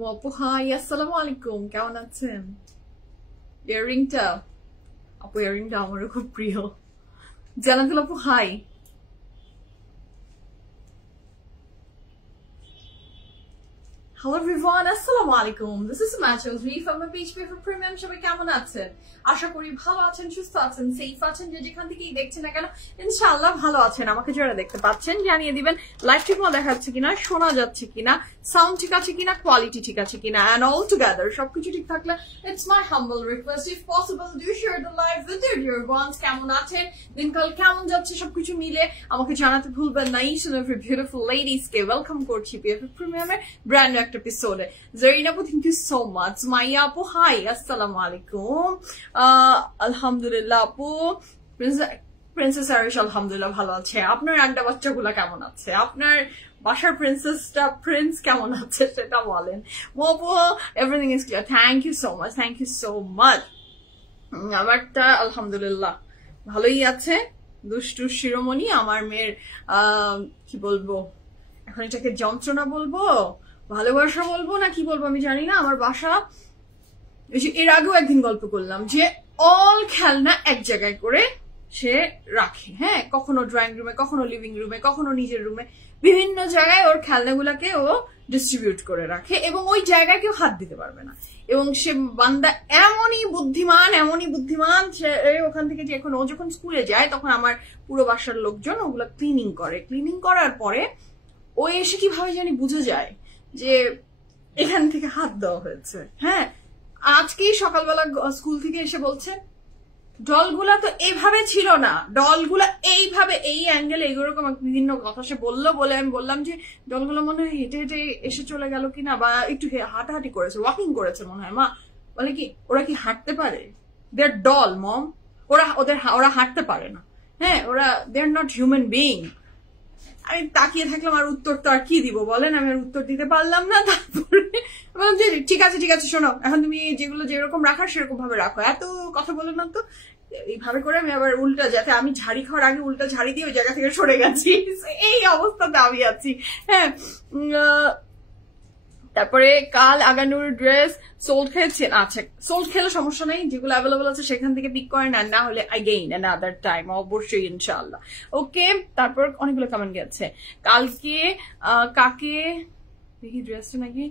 আপু হাই, আসসালামু আলাইকুম, কেমন আছেন? ইয়ারিংটা আপু, ইয়ারিংটা আমারও খুব প্রিয়। জানাতুল আপু হাই। Hello everyone, আসসালামু আলাইকুম। This is Matchosri from my page for premium. সবাই কেমন আছেন? আশা করি ভালো আছেন, সুস্থ আছেন, সেফ আছেন। যে যেখান থেকেই দেখছেন না কেন ইনশাআল্লাহ ভালো আছেন। আমাকে যারা দেখতে পাচ্ছেন জানিয়ে দিবেন লাইভ ঠিক মতো দেখাচ্ছে কিনা, শোনা যাচ্ছে কিনা, সাউন্ড ঠিক আছে কিনা, কোয়ালিটি ঠিক আছে কিনা, and all together সবকিছু ঠিক থাকলে it's my humble request if possible do share the live with your dear ones. কেমন আছেন, দিনকাল কেমন যাচ্ছে, সবকিছু মিলে আমাকে জানাতে ভুলবেন না। each and every beautiful ladies K welcome করছি PFF প্রিমিয়ামের ব্র্যান্ড নিউ একটা এপিসোডে। জরিনা আপু থ্যাংক ইউ সো মাচ। মাইয়া আপু হাই, আসসালামু আলাইকুম। আলহামদুলিল্লাহ আপু। প্রিন্সেস আরিশ আলহামদুলিল্লাহ ভালো আছে। আপনার আন্ডা বাচ্চাগুলা কেমন আছে? আপনার বাসার প্রিন্সেসটা প্রিন্স কেমন আছে সেটা বলেন। আপু everything is clear, thank you so much, thank you so much. আমারটা আলহামদুলিল্লাহ ভালোই আছে। দুষ্টু শিরোমণি আমার মেয়ের কি বলবো এখন, এটাকে যন্ত্রণা বলবো, ভালোবাসা বলবো না কি বলবো আমি জানি না। আমার বাসা এর আগেও একদিন গল্প করলাম যে অল খেলনা এক জায়গায় করে সে রাখে। হ্যাঁ, কখনো ড্রয়িং রুমে, কখনো লিভিং রুমে, কখনো নিজের রুমে, বিভিন্ন জায়গায় ওর খেলনাগুলাকে ও ডিস্ট্রিবিউট করে রাখে এবং ওই জায়গায় কেউ হাত দিতে পারবে না। এবং সে বান্দা এমনই বুদ্ধিমান সে ওখান থেকে যে এখন ও যখন স্কুলে যায় তখন আমার পুরো বাসার লোকজন ওগুলো ক্লিনিং করে। ক্লিনিং করার পরে ও এসে কিভাবে জানি বুঝে যায় যে এখান থেকে হাত দেওয়া হয়েছে। হ্যাঁ, আজকেই সকালবেলা স্কুল থেকে এসে বলছে ডলগুলা তো এইভাবে ছিল না, ডলগুলা এইভাবে এই অ্যাঙ্গেলে এইরকম বিভিন্ন কথা সে বললো। বলে আমি বললাম যে ডলগুলো মনে হয় হেঁটে হেঁটে এসে চলে গেল কিনা, বা একটু হাঁটাহাঁটি করেছে, ওয়াকিং করেছে মনে হয়। মা বলে কি ওরা কি হাঁটতে পারে? দে আর ডল মম, ওরা হাঁটতে পারে না। হ্যাঁ, ওরা দে আর নট হিউম্যান বিইং। আমি তাকিয়ে থাকলাম, আর উত্তর তো আর কি দিব বলেন, আমি আর উত্তর দিতে পারলাম না। তারপরে বললাম যে ঠিক আছে শোনো, এখন তুমি যেগুলো যেরকম রাখার সেরকম ভাবে রাখো, এত কথা বলো না তো। এইভাবে করে আমি আবার উল্টা, যাতে আমি ঝাড়ি খাওয়ার আগে উল্টা ঝাড়ি দিয়ে ওই জায়গা থেকে সরে গেছি, এই অবস্থাতে আমি আছি। হ্যাঁ, তারপরে কাল আগানুর ড্রেস সোল্ড খেয়েছেন? আচ্ছা, সোল্ড খেলে সমস্যা নেই, যেগুলো অ্যাভেলেবল আছে সেখান থেকে পিক করেন, আর না হলে again another time অবশ্যই ইনশাআল্লাহ। ওকে, তারপর অনেকগুলো কমেন্ট গেছে। কালকে কাকে দেখি ড্রেসটা নাকি,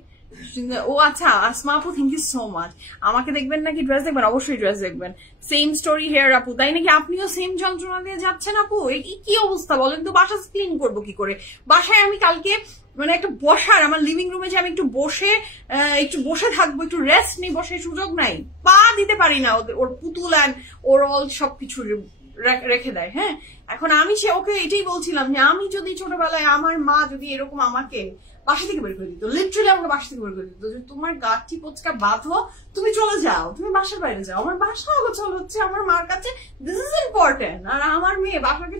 ও আচ্ছা আসমা আপু থ্যাংক ইউ সো মাচ। আমাকে দেখবেন নাকি ড্রেস দেখবেন? অবশ্যই ড্রেস দেখবেন। সেম স্টোরি হেয়ার আপু, তাই নাকি? আপনিও সেম যন্ত্রণা দিয়ে যাচ্ছেন আপু? কি অবস্থা বলেন তো? বাসা ক্লিন করবো কি করে? বাসায় আমি কালকে মানে একটা বসার, আমার লিভিং রুমে যে আমি একটু বসে থাকবো, একটু রেস্ট নেই, বসে সুযোগ নাই, পা দিতে পারি না। ওর পুতুল অ্যান্ড ওর অল সবকিছু রেখে দেয়। হ্যাঁ, এখন আমি ওকে এটাই বলছিলাম যে আমি যদি ছোটবেলায় আমার মা যদি এরকম আমাকে বাসা থেকে বের করে দিত, লিটারালি আমাকে বাসা থেকে বের করে দিত যে তোমার গাঠি পোচকা বাঁধো, তুমি চলে যাও, তুমি বাসার বাইরে যাও। আমার বাসা অগোছল হচ্ছে আমার মার কাছে, দিস ইজ ইম্পর্টেন্ট। আর আমার মেয়ে বাসাকে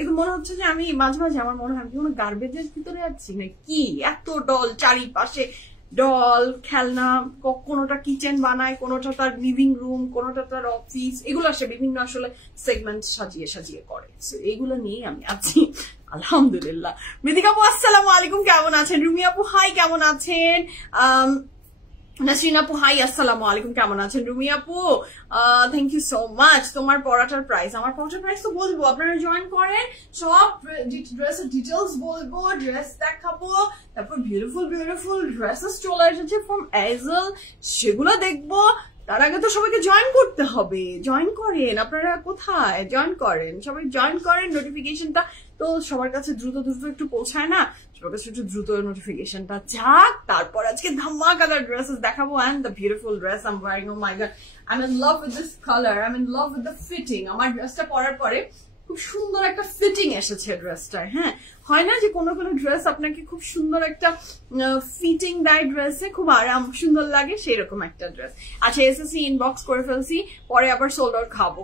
একটু মনে হচ্ছে যে আমি মাঝে মাঝে আমার মনে হয় আমি কোনো গার্বেজের ভিতরে যাচ্ছি না কি, এত ডল চারিপাশে, ডল খেলনা, কোনোটা কিচেন বানায়, কোনোটা তার লিভিং রুম, কোনোটা তার অফিস, এগুলো আসে বিভিন্ন আসলে সেগমেন্ট সাজিয়ে করে। এইগুলো নিয়ে আমি আছি আলহামদুলিল্লাহ। মৃতিকা আপু আসসালামু আলাইকুম, কেমন আছেন? রুমি আপু হাই, কেমন আছেন? নাসরিন আপু হাই, আসসালামু আলাইকুম, কেমন আছেন? রুমি আপু থ্যাংক ইউ সো মাচ। তোমার পড়াটার প্রাইস, আমার পড়াটার প্রাইস তো বলবো, আপনারা জয়েন করেন, সব ড্রেসের ডিটেলস বলবো, ড্রেস দেখাবো, তারপর বিউটিফুল ড্রেসেস চলে এসেছে ফ্রম এজেল, সেগুলো দেখবো। তার আগে তো সবাইকে জয়েন করতে হবে। জয়েন করেন, আপনারা কোথায় জয়েন করেন? সবাই জয়েন করেন, নোটিফিকেশনটা তো সবার কাছে দ্রুত একটু পৌঁছায় না, সবার কাছে একটু দ্রুত নোটিফিকেশনটা যাক। তারপর আজকে ধামাকাদার ড্রেসেস দেখাবো, and the beautiful dress I'm wearing, oh my god, I'm in love with this color, I'm in love with the fitting. আমার ড্রেসটা পরার পরে খুব সুন্দর একটা ফিটিং এসেছে ড্রেসটায়। হ্যাঁ, হয় না যে কোনো ড্রেস আপনাকে খুব সুন্দর একটা ফিটিং দেয়, ড্রেসে খুব আরাম সুন্দর লাগে, সেই রকম একটা ড্রেস। আচ্ছা, এসএসসি ইনবক্স করে ফেলছি, পরে আবার সোল্ড আউট খাবো।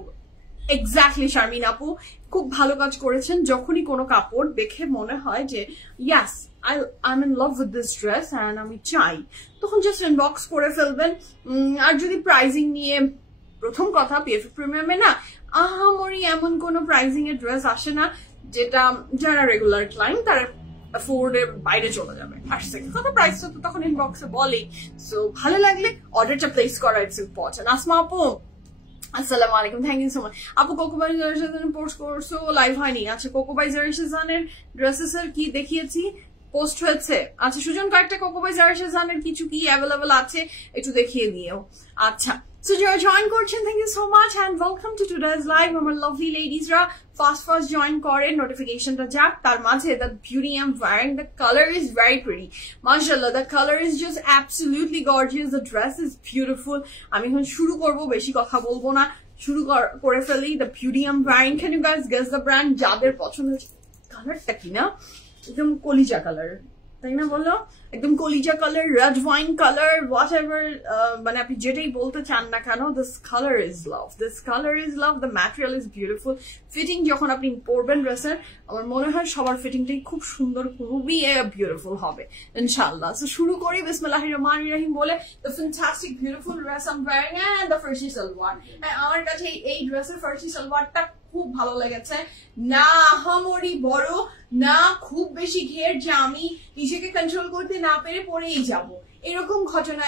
এক্স্যাক্টলি শারমিন আপু, খুব ভালো কাজ করেছেন। যখনই কোনো কাপড় দেখে মনে হয় যে yes I am in love with this dress and আমি চাই, তখন জাস্ট ইনবক্স করে ফেলবেন। আর যদি প্রাইজিং নিয়ে, প্রথম কথা পিএফএফ প্রিমিয়ামে না আহামরি এমন কোনো প্রাইজিং এর ড্রেস আসে না যেটা যারা রেগুলার ক্লায়েন্ট তারা অ্যাফোর্ডের বাইরে চলে যাবে। আর সেকেন্ড কথা প্রাইস তো তখন ইনবক্সে বলেই। সো ভালো লাগলে অর্ডারটা প্লেস করা ইটস ইম্পর্টেন্ট। আসমা আপু আসসালামু আলাইকুম, থ্যাংক ইউ সো মাচ। আপু কোকোবাই জেনারেশন পোস্ট করছো, লাইভ হয়নি। আচ্ছা কোকোবাই জেনারেশনের ড্রেসেস এর কি দেখিয়েছি, পোস্ট হয়েছে। আচ্ছা সুজন কয়েকটা কোকোবাই জেনারেশনের কিছু কি অ্যাভেলেবল আছে একটু দেখিয়ে দিও। আচ্ছা সো যারা জয়েন করছেন thank you so much and welcome to today's live. আমার লাভলি লেডিজরা ফার্স্ট জয়েন করেন, নোটিফিকেশনটা যাক। তার মাঝে the beauty I am wearing, the colour is very pretty, মাশাআল্লাহ, the colour is just absolutely gorgeous, the dress is beautiful. আমি এখন শুরু করবো, বেশি কথা বলবো না, শুরু করে ফেলি। The beauty I am wearing, can you guys guess the brand? যাদের পছন্দ হচ্ছে কালারটা কি না একদম কলিজা কালার, তাই না বলো? একদম কলিজা colour, red wine colour, what ever, মানে আপনি যেটাই বলতে চান না কেন, this colour is love, this colour is love, the material is beautiful. Fitting যখন আপনি পরবেন ড্রেসের, আমার মনে হয় সবার ফিটিংটাই খুব সুন্দর, খুবই বিউটিফুল হবে ইনশাআল্লাহ। সো শুরু করি বিসমিল্লাহির রহমানির রহিম বলে। The fantastic beautiful dress I am wearing and the Farsi salwar. আমার কাছে এই ড্রেসের ফার্সি সালোয়ারটা খুব ভালো লেগেছে। না আহামরি বড়, না খুব বেশি ঘের যে আমি নিজেকে কন্ট্রোল করতে না পেরে পরেই যাব, এরকম ঘটনা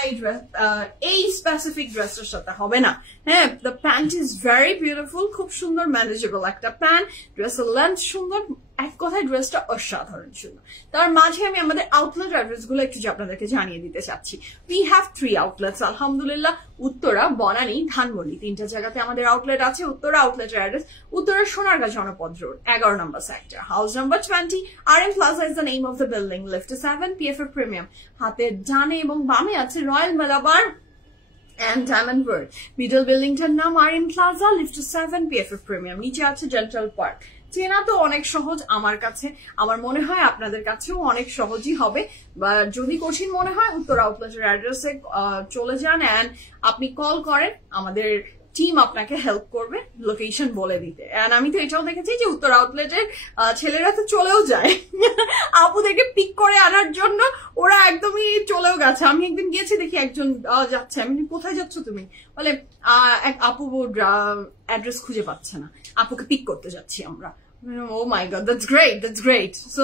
এই স্পেসিফিক ড্রেসটার সাথে হবে না। হ্যাঁ, the pant is very beautiful, খুব সুন্দর ম্যানেজেবল একটা প্যান্ট, ড্রেসের লেন্থ সুন্দর, এক কথায় ড্রেসটা অসাধারণ সুন্দর। তার মাঝে আমি আমাদের আউটলেট অ্যাড্রেস গুলো একটু আপনাদেরকে জানিয়ে দিতে চাচ্ছি। উই হ্যাভ 3 আউটলেটস আলহামদুলিল্লাহ। উত্তরা, বনানী, ধানমন্ডি, 3টা জায়গাতে আমাদের আউটলেট আছে। উত্তরা আউটলেটের অ্যাড্রেস উত্তরা সোনারগাঁ জনপদ রোড, 11 নম্বর sector, house number 20। RM Plaza is the name of the building. Lift 7, PFF Premium। হাতের ডানে এবং বামে আছে royal Malabar and Diamond World। Middle বিল্ডিংটার নাম RM Plaza, lift 7, PFF Premium। নিচে আছে ডেন্টাল পার্ক। চেনা তো অনেক সহজ আমার কাছে, আমার মনে হয় আপনাদের কাছেও অনেক সহজই হবে। বা যদি কঠিন মনে হয় উত্তর আউটলেটের অ্যাড্রেসে চলে যান এন্ড আপনি কল করেন, আমাদের টিম আপনাকে হেল্প করবে লোকেশন বলে দিতে। এন্ড আমি তো এটাও দেখেছি যে উত্তর আউটলেটের ছেলেরা তো চলেও যায় আপুদেরকে পিক করে আনার জন্য, ওরা একদমই চলেও গেছে। আমি একদিন গিয়েছি, দেখি একজন যাচ্ছে, আমি কোথায় যাচ্ছ তুমি, বলে এক আপু অ্যাড্রেস খুঁজে পাচ্ছে না, আপুকে পিক করতে যাচ্ছি আমরা। Oh my god, that's great, that's great. So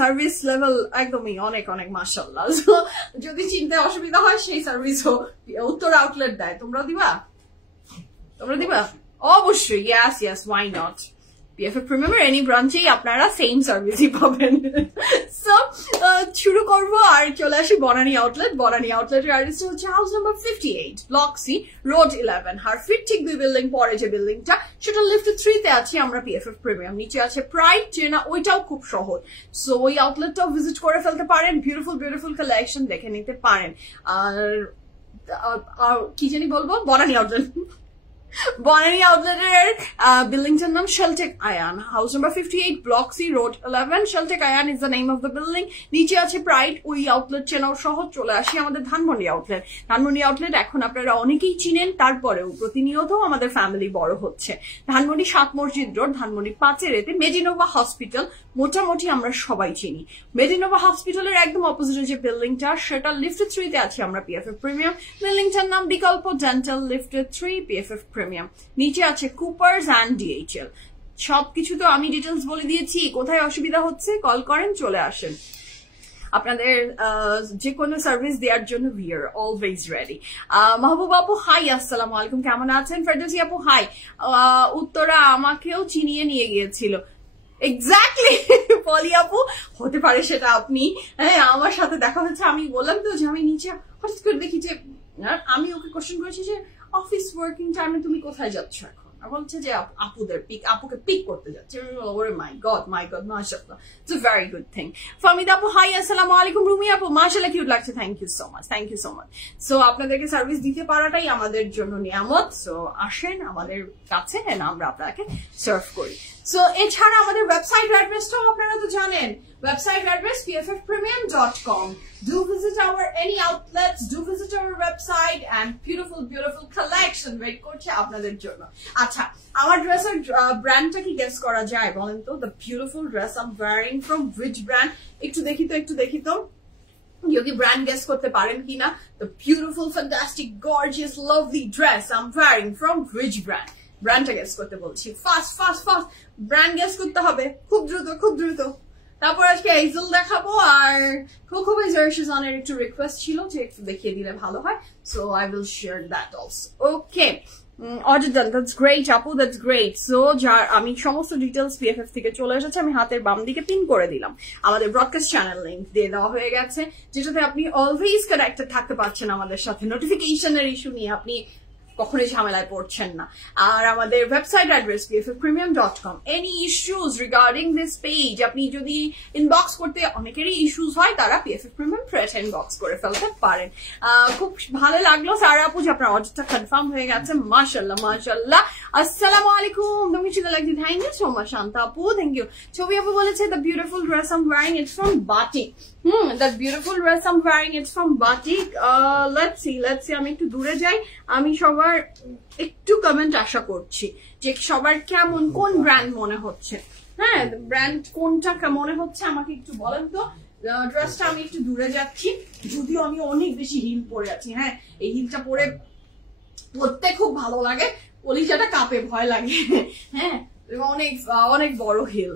service level একদমই অনেক অনেক মাশাআল্লাহ। সো যদি চিনতে অসুবিধা হয় সেই সার্ভিসও উত্তর আউটলেট দেয়। তোমরা দিবা? অবশ্যই, yes, why not? PFF Premium any ব্রাঞ্চেই আপনারা সেম সার্ভিসই পাবেন। সো শুরু করবো আর চলে আসি বনানী আউটলেট। বনানী আউটলেটের অ্যাড্রেস হচ্ছে house number 58, block C, road 11, হারফিট। ঠিক 2 বিল্ডিং পরে যে বিল্ডিংটা, সেটা লিফট 3 তে আছি আমরা PFF Premium। নিচে আছে প্রাইড, চেনা ওইটাও খুব সহজ। সো ওই আউটলেটটাও ভিজিট করে ফেলতে পারেন, বিউটিফুল কালেকশন দেখে নিতে পারেন। আর কি জানি বলবো, বনানী আউটলেট, বনানী আউটলেটের বিল্ডিংটার নাম Sheltech Ayaan, house number 58, block C, road 11। Sheltech Ayaan is the name of the building. নিচে আছে প্রাইড, ওই আউটলেট চেনাও সহজ। চলে আসি আমাদের ধানমন্ডি আউটলেট। ধানমন্ডি আউটলেট এখন আপনারা অনেকেই চিনেন, তারপরেও প্রতিনিয়ত আমাদের ফ্যামিলি বড় হচ্ছে। ধানমন্ডি 7 মসজিদ রোড, ধানমন্ডি 5 এতে মেডিনোভা হসপিটাল মোটামুটি আমরা সবাই চিনি। মেডিনোভা হসপিটালের একদম অপোজিটে যে বিল্ডিংটা, সেটা লিফট 3 তে আছে আমরা PFF Premium। বিল্ডিংটার নাম বিকল্প ডেন্টাল, লিফট 3, PFF Premium। নিচে আছে কুপার্স অ্যান্ড DHL। সবকিছু তো আমি ডিটেলস বলে দিয়েছি, কোথায় অসুবিধা হচ্ছে কল করেন, চলে আসেন। আপনাদের যে কোনো সার্ভিস দেওয়ার জন্য উই আর অলওয়েজ রেডি। মাহবুব আপু হাই, আসসালামু আলাইকুম, কেমন আছেন? ফেরদৌসি আপু হাই, উত্তরা আমাকেও চিনিয়ে নিয়ে গিয়েছিল। এক্স্যাক্টলি পলি আপু, হতে পারে সেটা আপনি। হ্যাঁ, আমার সাথে দেখা হচ্ছে, আমি বললাম তো যে আমি নিচে হঠাৎ করে দেখি যে, আমি ওকে কোশ্চেন করেছি যে অফিস ওয়ার্কিং টাইমে তুমি কোথায় যাচ্ছ এখন? বলছে যে আপুকে পিক করতে যাচ্ছে। মাই গড মাশাআল্লাহ, it's a very good thing. Fahmida আপু হাই, আসসালামু আলাইকুম। রুমি আপু মাশাআল্লাহ কিউট লাগছে, thank you so much. So আপনাদেরকে সার্ভিস দিতে পারাটাই আমাদের জন্য নিয়ামত। সো আসেন আমাদের কাছে, আমরা আপনাকে সার্ভ করি। সো এছাড়া আমাদের ওয়েবসাইট অ্যাড্রেসটাও আপনারা তো জানেন। Website address pffpremium.com. Do visit our any outlets, do visit our website and beautiful collection wait করছে আপনাদের জন্য। আচ্ছা, আমার ড্রেসের ব্র্যান্ডটা কি গেস করা যায় বলেন তো? The beautiful dress I'm wearing from which brand? একটু দেখি তো যদি ব্র্যান্ড গেস করতে পারেন কিনা। The beautiful, fantastic, gorgeous, lovely dress I'm wearing from which brand? ব্র্যান্ডটা গেস করতে বলছি। ফাস্ট ব্র্যান্ড গেস করতে হবে, খুব দ্রুত। তারপর আজকে এইজেল দেখাবো আর কোকোবে জার্সিজনের একটু রিকোয়েস্ট ছিল যে একটু দেখিয়ে দিলে ভালো হয়, so I will share that also. Okay, order done, that's great আপু, দ্যাটস গ্রেট। সো যার আমি সমস্ত ডিটেলস PFF থেকে চলে এসেছে, আমি হাতের বাম দিকে পিন করে দিলাম। আমাদের ব্রডকাস্ট চ্যানেল লিংক দিয়ে দেওয়া হয়ে গেছে, যেটাতে আপনি অলওয়েজ কানেক্টেড থাকতে পারছেন আমাদের সাথে। নোটিফিকেশনের ইস্যু নিয়ে আপনি কখনোই ঝামেলায় পড়ছেন না। আর আমাদের website address pffpremium.com। Any issues regarding this page আপনি যদি ইনবক্স করতে, অনেকেরই ইস্যুস হয়, তারা PFF Premium ফ্রেশ ইনবক্স করে ফেলতে পারেন। খুব ভালো লাগলো সারা আপু যে আপনার অর্ডারটা কনফার্ম হয়ে গেছে, মাশাআল্লাহ মাশাআল্লাহ। আসসালামু আলাইকুম, তুমি ছিল লাগছে, thank you so much Shanta আপু, থ্যাংক ইউ। ছবি আপু বলেছে the beautiful dress I am wearing it's from batik. The beautiful dress I am wearing it's from batik. Let's see আমি একটু দূরে যাই, আমি সবার একটু কমেন্ট আশা করছি যে সবার কেমন, কোন ব্র্যান্ড মনে হচ্ছে, হ্যাঁ ব্র্যান্ড কোনটা মনে হচ্ছে আমাকে একটু বলেন তো। ড্রেসটা আমি একটু দূরে যাচ্ছি, যদিও আমি অনেক বেশি হিল পরে আছি, হ্যাঁ এই হিলটা পরতে খুব ভালো লাগে, কলিজাটা কাঁপে, ভয় লাগে, হ্যাঁ অনেক অনেক বড় হিল।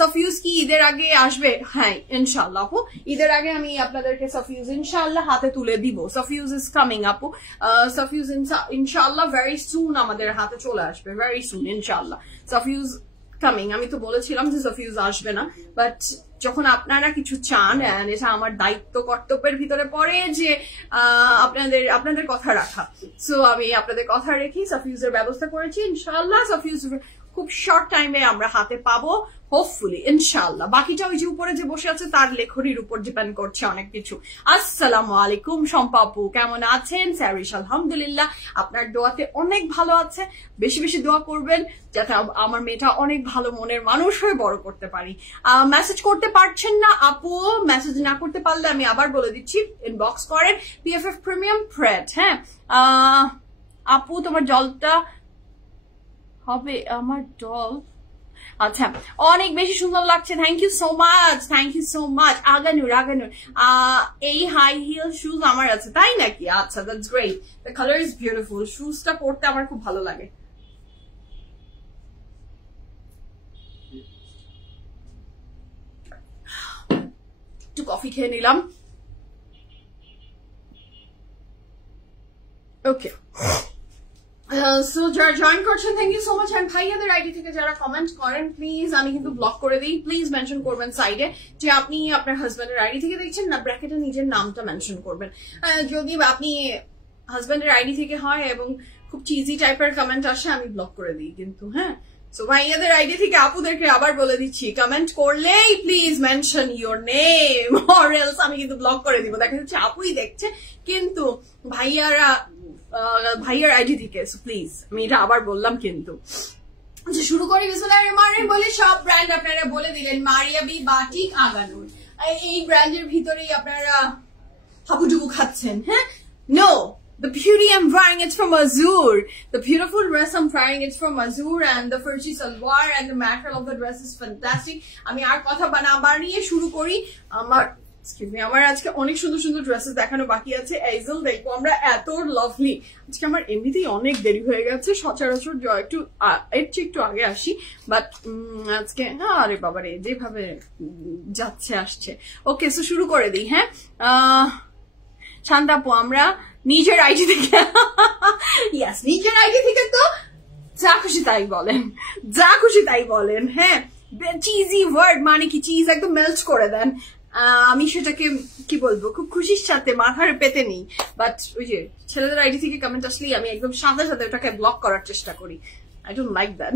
সাফিউজ কি ঈদের আগে আসবে? হ্যাঁ ইনশাল্লাহ আপু, ঈদের আগে আমি আপনাদেরকে সাফিউজ ইনশাল্লাহ হাতে তুলে দিব। সাফিউজ ইজ কামিং আপু, সাফিউজ ইনশাল্লাহ ভেরি সুন আমাদের হাতে চলে আসবে, ভেরি সুন ইনশাল্লাহ। সাফিউজ কামিং, আমি তো বলেছিলাম যে সাফিউজ আসবে না, বাট যখন আপনারা কিছু চান, এটা আমার দায়িত্ব কর্তব্যের ভিতরে পড়ে যে আপনাদের কথা রাখা, সো আমি আপনাদের কথা রেখে সাফিউজের ব্যবস্থা করেছি। ইনশাল্লাহ সাফিউজ খুব শর্ট টাইমে আমরা হাতে পাবো, হোপফুলি ইনশাল্লাহ। বাকিটা ওই যে উপরে যে বসে আছে তার লেখনির উপর ডিপেন্ড করছে অনেক কিছু। আসসালামু আলাইকুম শম্পা আপু, কেমন আছেন? স্যারিশ আলহামদুলিল্লাহ, আপনার দোয়াতে অনেক ভালো আছে, বেশি বেশি দোয়া করবেন যাতে আমার মেয়েটা অনেক ভালো মনের মানুষ হয়ে বড় করতে পারি। মেসেজ করতে পারছেন না আপু, মেসেজ না করতে পারলে আমি আবার বলে দিচ্ছি, ইনবক্স করেন PFF Premium Pred। হ্যাঁ আপু তোমার জলটা হবে, আমার ডল, আচ্ছা অনেক বেশি সুন্দর লাগছে, thank you so much, thank you so much. আগানুর এই হাই হিল শুজ আমার আছে, তাই নাকি? আচ্ছা that's great, the colour is beautiful, শুজটা পরতে আমার খুব ভালো লাগে। একটু কফি খেয়ে নিলাম। ওকে, সো যারা জয়েন করছেন thank you so much. And ভাইয়াদের আইডি থেকে যারা কমেন্ট করেন প্লিজ, আমি কিন্তু ব্লক করে দিই, প্লিজ মেনশন করবেন সাইডে যে আপনি আপনার হাজব্যান্ডের আইডি থেকে দেখছেন, না ব্র্যাকেটে নিজের নামটা মেনশন করবেন। যদি আপনি হাজব্যান্ডের আইডি থেকে হয় এবং খুব চিজি টাইপের কমেন্ট আসে, আমি ব্লক করে দিই কিন্তু, হ্যাঁ। সো ভাইয়াদের আইডি থেকে আপুদেরকে আবার বলে দিচ্ছি, কমেন্ট করলেই please mention your name or else আমি কিন্তু ব্লক করে দিব। দেখা যাচ্ছে আপুই দেখছে কিন্তু ভাইয়ার আইডি থেকে, সো প্লিজ আমি এটা আবার বললাম কিন্তু। আচ্ছা শুরু করি, বিসমিল্লাহির বলে সব ব্র্যান্ড আপনারা বলে দিলেন, মারিয়াবি, বাটিক, আগানুর, এই ব্র্যান্ডের ভিতরেই আপনারা হাবুডুবু খাচ্ছেন, হ্যাঁ। No, the beauty I'm wearing it's from Azure. The beautiful dress I'm wearing it's from Azure, and the Furchi salwar and the material of the dress is fantastic. আমি আর কথা বানিয়ে শুরু করি। আমার আজকে অনেক সুন্দর সুন্দর ড্রেসেস দেখানো বাকি আছে। এইজেল দেখবো আমরা, এত লাভলি। আজকে আমার এমনিতেই অনেক দেরি হয়ে গেছে, সচরাচর একটু এর চেয়ে একটু আগে আসি, বাট আজকে না, আরে বাবারে যেভাবে যাচ্ছে আসছে। ওকে, সো শুরু করে দিই। হ্যাঁ শান্তাপু, আমরা নিজের আইডি থেকে, ইয়াস নিজের আইডি থেকে তো যা খুশি তাই বলেন, যা খুশি তাই বলেন, হ্যাঁ। চিজি ওয়ার্ড মানে কি, চিজ একদম মেল্ট করে দেন, আমি সেটাকে কি বলবো খুব খুশির সাথে মাথার পেতে নিই, বাট ওই যে ছেলেদের আইডি থেকে কমেন্ট আসলেই আমি একদম সাথে সাথে ওটাকে ব্লক করার চেষ্টা করি। I don't like that.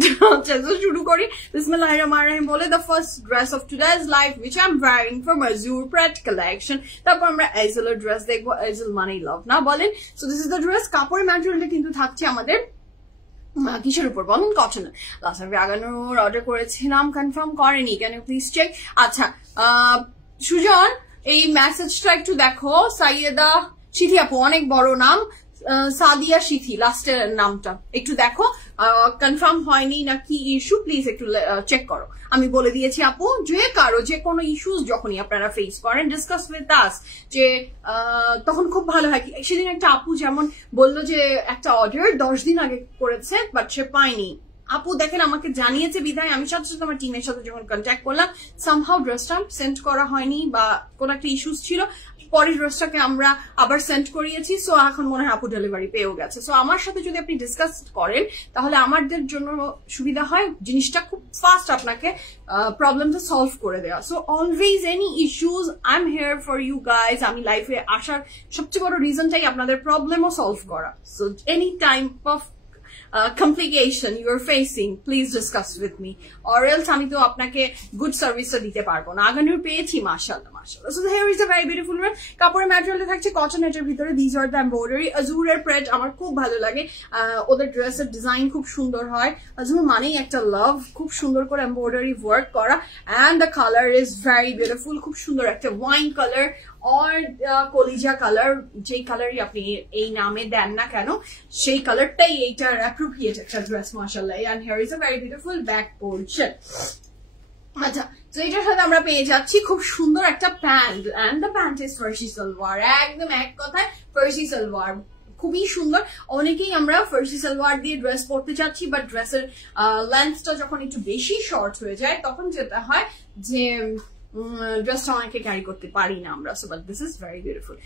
শুরু করি বিসমিল্লাহিররহমানিররহিম বলে, the first dress of today's life which I'm wearing from Azure Pred collection। তারপর আমরা এইজেলের ড্রেস দেখবো, এইজেল মানেই লাভ না বলেন। So this is the dress, কাপড়ের ম্যাটেরিয়ালটা কিন্তু থাকছে আমাদের কিসের উপর বলেন, কটন। লাস্ট আমি আগানোর অর্ডার করেছিলাম, কনফার্ম করেনি, ক্যান ইউ প্লিজ চেক। আচ্ছা সুজন এই মেসেজটা একটু দেখো, সাইয়েদা সিথি আপু, অনেক বড় নাম, সাদিয়া সিথি লাস্টের নামটা একটু দেখো, কনফার্ম হয়নি না কি ইস্যু, প্লিজ একটু চেক করো। আমি বলে দিয়েছি আপু, যে কারো যে কোনো ইস্যুস যখনই আপনারা ফেস করেন, ডিসকাস উইথ আস, যে তখন খুব ভালো হয়। সেদিন একটা আপু যেমন বললো যে একটা অর্ডার 10 দিন আগে করেছে বাট সে পায়নি, আপু দেখেন আমাকে জানিয়েছে বিধায় আমি সাথে সাথে আমার টিমের সাথে যখন কন্ট্যাক্ট করলাম, সামহাউ ড্রেসটা সেন্ড করা হয়নি বা কোনো একটা ইস্যুস ছিল, পরের ড্রেসটাকে আমরা আবার সেন্ড করিয়েছি। সো এখন মনে হয় আপু ডেলিভারি পেয়েও গেছে। সো আমার সাথে যদি আপনি ডিসকাস করেন তাহলে আমাদের জন্য সুবিধা হয়, জিনিসটা খুব ফাস্ট আপনাকে প্রবলেমটা সলভ করে দেওয়া। So always any issues I am here for you guys. আমি লাইফে আসার সবচেয়ে বড় রিজনটাই আপনাদের প্রবলেমও সলভ করা। So any time of complication you are facing, please discuss with me, or else আমি তো আপনাকে গুড সার্ভিসটা দিতে পারবো না। আগানুর পেয়েছি মাশাআল্লাহ মাশাআল্লাহ। So here is a very beautiful one. কাপড়ের ম্যাটেরিয়ালটা থাকছে কটন এর ভিতরে, these are the embroidery, আজুরের প্রিন্ট আমার খুব ভালো লাগে, ওদের ড্রেসের ডিজাইন খুব সুন্দর হয়। আজুর মানেই একটা লাভ, খুব সুন্দর করে এমব্রয়ডারি ওয়ার্ক করা, and the color is very beautiful, খুব সুন্দর একটা ওয়াইন কালার or কলিজা কালার, যেই কালারই আপনি এই নামে দেন না কেন সেই কালারটাই এইটার অ্যাপ্রোপ্রিয়েট একটা ড্রেস মাশাআল্লাহ। and here is a very beautiful back portion। আচ্ছা, তো এটার সাথে আমরা পেয়ে যাচ্ছি খুব সুন্দর একটা pant, and the pant is ফার্সি সালোয়ার, একদম এক কথায় ফার্সি সালোয়ার, খুবই সুন্দর। অনেকেই আমরা ফার্সি সালোয়ার দিয়ে ড্রেস পরতে চাচ্ছি, বাট ড্রেসের লেন্থটা যখন একটু বেশি শর্ট হয়ে যায় তখন যেটা হয় যে ড্রেসটা অনেকে ক্যারি করতে পারি না আমরা। So but this is very beautiful.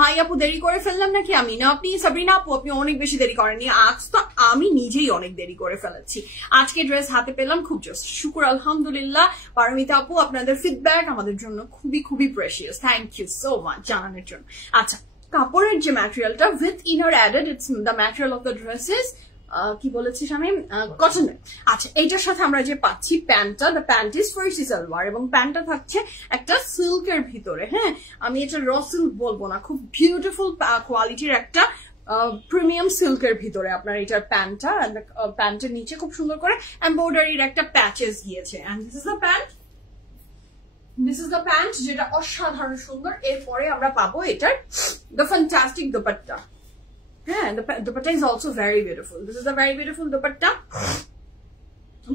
Hi আপু, দেরি করে ফেললাম নাকি আমি? না আপনি সাবরিনা আপু, আপনি অনেক বেশি দেরি করেননি, আজ তো আমি নিজেই অনেক দেরি করে ফেলেছি। আজকে ড্রেস হাতে পেলাম, খুব জাস্ট শুকুর আলহামদুলিল্লাহ। পারমিতা আপু, আপনাদের ফিডব্যাক আমাদের জন্য খুবই খুবই precious, thank you so much জানানোর জন্য। আচ্ছা, কাপড়ের যে ম্যাটেরিয়ালটা with inner added, it's the material of the dresses, কি বলেছি আমি, কটনের। আচ্ছা, এইটার সাথে আমরা যে পাচ্ছি প্যান্টটা, দ্য প্যান্ট ইজ ফার্সি সালোয়ার, এবং প্যান্টটা থাকছে একটা সিল্কের ভিতরে। হ্যাঁ, আমি এটা র সিল্ক বলবো না, খুব বিউটিফুল কোয়ালিটির একটা প্রিমিয়াম সিল্কের ভিতরে আপনার এটার প্যান্টটা, প্যান্টের নিচে খুব সুন্দর করে এমব্রয়ডারির একটা প্যাচেস গিয়েছে। And this is the pant, this is the pant, যেটা অসাধারণ সুন্দর। এরপরে আমরা পাবো এটার the fantastic dupatta. Yeah, the dupatta is also very beautiful. This is a very beautiful dupatta.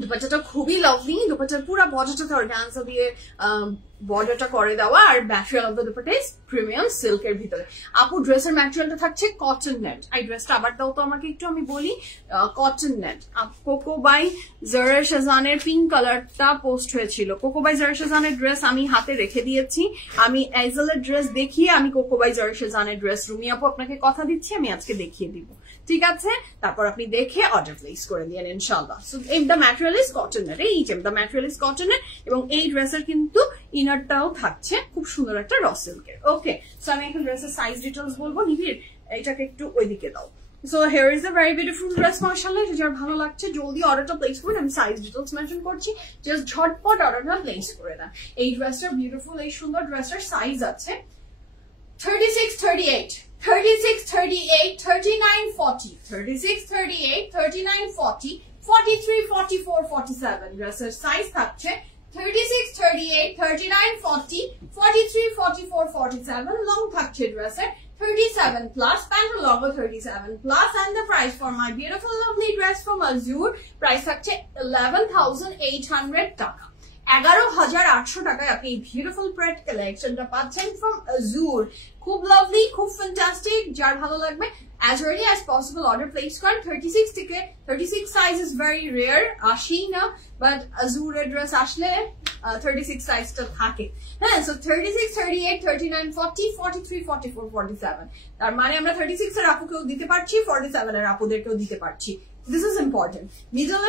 দুপাট্টাটা খুবই লাভলি, দুপাট্টার পুরো বর্ডারটা অর্গানজা দিয়ে বর্ডারটা করে দেওয়া, আর material of the dupatta is premium সিল্কের ভিতরে। আপু ড্রেসের ম্যাটেরিয়ালটা থাকছে কটন নেট। এই ড্রেসটা আবার দাও তো আমাকে একটু, আমি বলি cotton net. Coco by Zara শাহজানের পিঙ্ক কালারটা পোস্ট হয়েছিল, কোকো বাই জারা শাহজানের ড্রেস আমি হাতে রেখে দিয়েছি। আমি এইজেলের ড্রেস দেখিয়ে আমি কোকো বাই জারা শাহজানের ড্রেস, রুমি আপু আপনাকে কথা দিচ্ছি আমি আজকে দেখিয়ে দিব, ঠিক আছে? তারপর আপনি দেখে অর্ডার প্লেস করে দিয়েন ইনশাআল্লাহ। সো দ্য ম্যাটেরিয়াল ইজ কটনের, এই যে দ্য ম্যাটেরিয়াল ইজ কটনের, এবং এই ড্রেসের কিন্তু ইনারটাও থাকছে খুব সুন্দর একটা র সিল্কের। ওকে, সো আমি এখন ড্রেসের সাইজ ডিটেলস বলবো, নিবিড় এটাকে একটু ওইদিকে দাও। So here is a very beautiful dress মাশাআল্লাহ, এটা যার ভালো লাগছে জলদি অর্ডারটা প্লেস করুন। আমি সাইজ ডিটেলস মেনশন করছি, জাস্ট ঝটপট অর্ডারটা প্লেস করে দেন। এই ড্রেসটা বিউটিফুল, এই সুন্দর ড্রেসটার সাইজ আছে 36, 38, 36, 38, 39, 40, 36, 38, 39, 40, 43, 44, 47 ড্রেসের সাইজ থাকছে 36, 38, 39, 40, 43, 44, 47 লং থাকছে ড্রেসের 37 plus, pant logo 37 plus, and the price for my beautiful lovely dress from Azure price থাকছে 11,800 টাকা। 11,800 টাকায় আপনি এই বিউটিফুল প্রিন্ট কালেকশনটা পাচ্ছেন ফ্রম Azure। খুব লাভলি, খুব ফ্যান্টাস্টিক, যার ভালো লাগবে as early as possible order place করেন। 36 থেকে 36 size is very rare, আসেই না, but Azure dress আসলে 36 সাইজটা থাকে। হ্যাঁ, so 36, 38, 39, 40, 43, 44, 47, তার মানে আমরা 36 এর আপুকেও দিতে পারছি, 47 এর আপুদেরকেও দিতে পারছি। This is important. Middle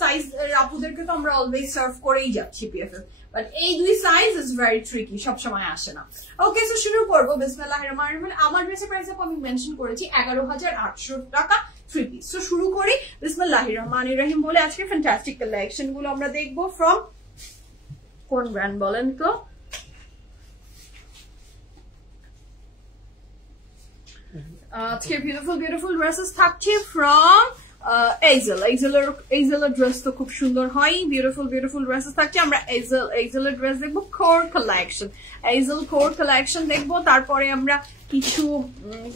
size আপুদেরকে তো আমরা অলওয়েজ সার্ভ করেই যাচ্ছি পিএফএফ, বাট এই দুই সাইজ ইজ ভেরি ট্রিকি, সবসময় আসে না। ওকে, সো শুরু করবো বিসমিল্লাহির রহমানির রহিম। আমার ড্রেসের প্রাইস আমি মেনশন করেছি 11,800 টাকা 3 পিস। সো শুরু করি বিসমিল্লাহির রহমানির রহিম বলে। আজকে ফ্যান্টাস্টিক কালেকশন গুলো আমরা দেখবো ফ্রম কোন ব্র্যান্ড বলেন তো? আজকে বিউটিফুল বিউটিফুল ড্রেসেস থাকছে ফ্রম এইজেলের ড্রেস তো খুব সুন্দর হয়, বিউটিফুল বিউটিফুল ড্রেসেস থাকছে। আমরা এইজেলের ড্রেস দেখবো, কোর কালেকশন, এইজেল কোর কালেকশন দেখবো। তারপরে আমরা কিছু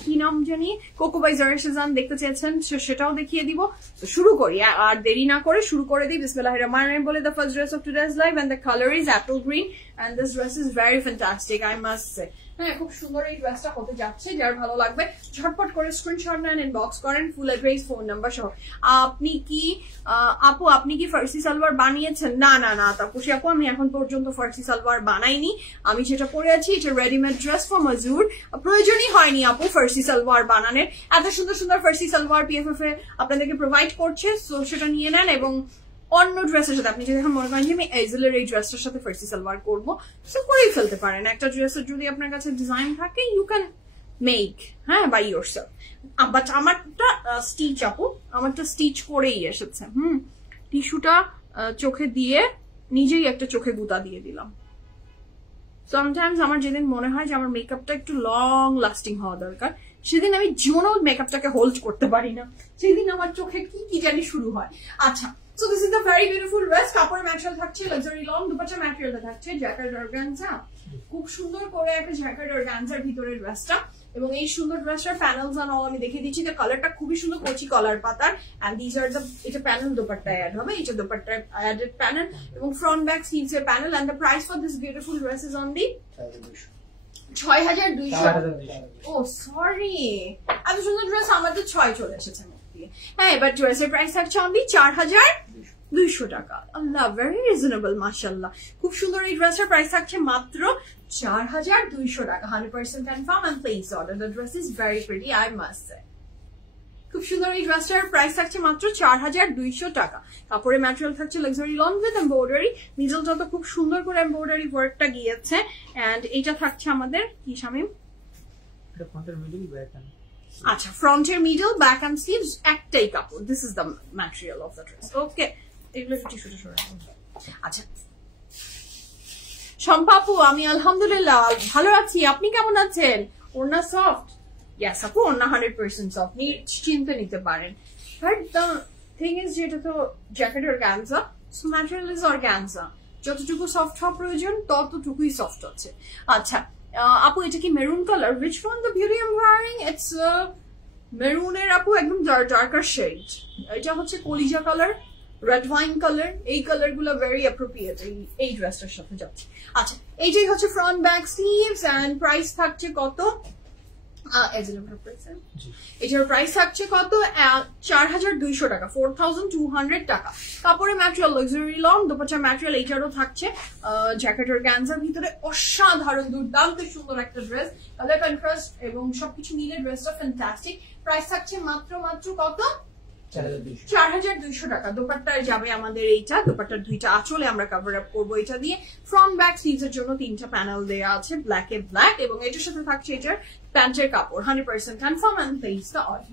কি নাম জানি কোকো বাই জারা শাহজান দেখতে চেয়েছেন, সেটাও দেখিয়ে দিব। তো শুরু করি, আর দেরি না করে শুরু করে দিই বিসমিল্লাহির রহমানির রহিম বলে। The first dress of today's live, and the colour is apple green, and this dress is very fantastic, I must say. হ্যাঁ, খুব সুন্দর এই ড্রেসটা হতে যাচ্ছে। যার ভালো লাগবে ঝটপট করে স্ক্রিনশট নেন, ইনবক্স করেন, ফুল অ্যাড্রেস, ফোন নাম্বার সহ। আপনি কি আপনি কি ফার্সি সালোয়ার বানিয়েছেন? না না না তাপসী আপু, আমি এখন পর্যন্ত ফার্সি সালোয়ার বানাইনি। আমি যেটা পরে আছি এটা রেডিমেড ড্রেস ফর মাজুর। প্রয়োজনই হয়নি আপু ফার্সি সালোয়ার বানানোর। এত সুন্দর সুন্দর ফার্সি সালোয়ার পিএফএফ এ আপনাদেরকে প্রোভাইড করছে, সো সেটা নিয়ে নেন। এবং অন্য ড্রেসের সাথে আপনি যদি এখন মনে করেন যে আমি এজেলের এই ড্রেসটার সাথে ফার্সি সালোয়ার করবো, সো করেই ফেলতে পারেন। একটা ড্রেসের যদি আপনার কাছে ডিজাইন থাকে, ইউ ক্যান মেক, হ্যাঁ, বাই ইয়োরসেলফ। বাট আমারটা স্টিচ আপু, আমারটা স্টিচ করেই এসেছে। টিস্যুটা চোখে দিয়ে নিজেই একটা চোখে গুতা দিয়ে দিলাম। সামটাইমস আমার যেদিন মনে হয় যে আমার মেকআপটা একটু লং লাস্টিং হওয়া দরকার, সেদিন আমি জীবনেও মেকআপটাকে হোল্ড করতে পারি না, সেদিন আমার চোখে কি কি জানি শুরু হয়। আচ্ছা, so this is the very beautiful dress. কাপড়ের ম্যাটেরিয়াল থাকছে লাক্সারি লং, দুপাট্টা ম্যাটেরিয়ালটা থাকছে জ্যাকেট অর্গানজা। খুব সুন্দর করে একটা জ্যাকেট অর্গানজার ভিতরে ড্রেসটা, এবং এই সুন্দর ড্রেসটার প্যানেলস আর অল আমি দেখিয়ে দিচ্ছি। যে কালারটা খুবই সুন্দর কচি কলার পাতার, এন্ড দিস আর দ্য, এটা প্যানেল দোপাট্টায় অ্যাড হবে, এটা দোপাট্টায় অ্যাডেড প্যানেল এবং ফ্রন্ট ব্যাক স্লিভস এর panel. And the price for this beautiful dress is only 6200। Oh sorry, এত সুন্দর ড্রেস আমাদের 6 চলে এসেছে। হ্যাঁ, বাট ড্রেসের প্রাইস থাকছে অনলি 4200 টাকা। আল্লাহ, ভেরি রিজনেবল, মাশাআল্লাহ। খুব সুন্দর এই ড্রেসের প্রাইস থাকছে মাত্র 4200 টাকা। 100% confirm and place order. The dress is very pretty, I must say. খুব সুন্দর এই ড্রেসটার প্রাইস থাকছে মাত্র 4200 টাকা। কাপড়ের ম্যাটেরিয়াল থাকছে লাক্সারি লং উইথ এমব্রয়ডারি। মিডলটা তো খুব সুন্দর করে এমব্রয়ডারি ওয়ার্কটা গিয়েছে। এন্ড এটা থাকছে আমাদের কি শামিম? এটা ফ্রন্টের মিডল, ব্যাক এন্ড, আচ্ছা, ফ্রন্টের মিডল, ব্যাক এন্ড স্লিভস একটাই কাপড়। This is the material of the dress. Okay, এগুলো টিস্যুটা সরে। আচ্ছা, শম্পাপু, আমি আলহামদুলিল্লাহ ভালো আছি, আপনি কেমন আছেন? ওড়না সফট? ইয়েস আপু, ওড়না 100% সফট, নিশ্চিন্তে নিতে পারেন। বাট দ্য থিং ইজ, যেটা তো jacket organza, so material is organza. যতটুকু সফট হওয়া প্রয়োজন ততটুকুই সফট আছে। আচ্ছা আপু, এটা কি maroon colour? Which one the beauty I am wearing? It's মেরুনের আপু, একদম ডার্কার শেড। এটা হচ্ছে কলিজা কালার, রেড ওয়াইন কালার। এই কালার গুলো ভেরি অ্যাপ্রোপ্রিয়েট এই ড্রেসটার সাথে যাচ্ছে। আচ্ছা, এইটাই হচ্ছে front back sleeves. And price থাকছে কত? এটার প্রাইস থাকছে কত? 4200 টাকা, 4200 টাকা। কাপড়ের material luxury lawn, dupatta material এইটারও থাকছে জ্যাকেট অর্গানজার ভিতরে। অসাধারণ দুর্দান্ত সুন্দর একটা ড্রেস, কালার কন্ট্রাস্ট এবং সবকিছু মিলে ড্রেসটা ফ্যান্টাস্টিক। প্রাইস থাকছে মাত্র কত? 4200 টাকা। দোপাট্টায় যাবে আমাদের এইটা, দোপাট্টার দুইটা আঁচলে আমরা কভার আপ করবো এটা দিয়ে। ফ্রন্ট ব্যাক স্লিভস এর জন্য 3টা প্যানেল দেওয়া আছে, ব্ল্যাক এ ব্ল্যাক, এবং এটার সাথে থাকছে এটার প্যান্টের কাপড়। 100% confirm and place the order.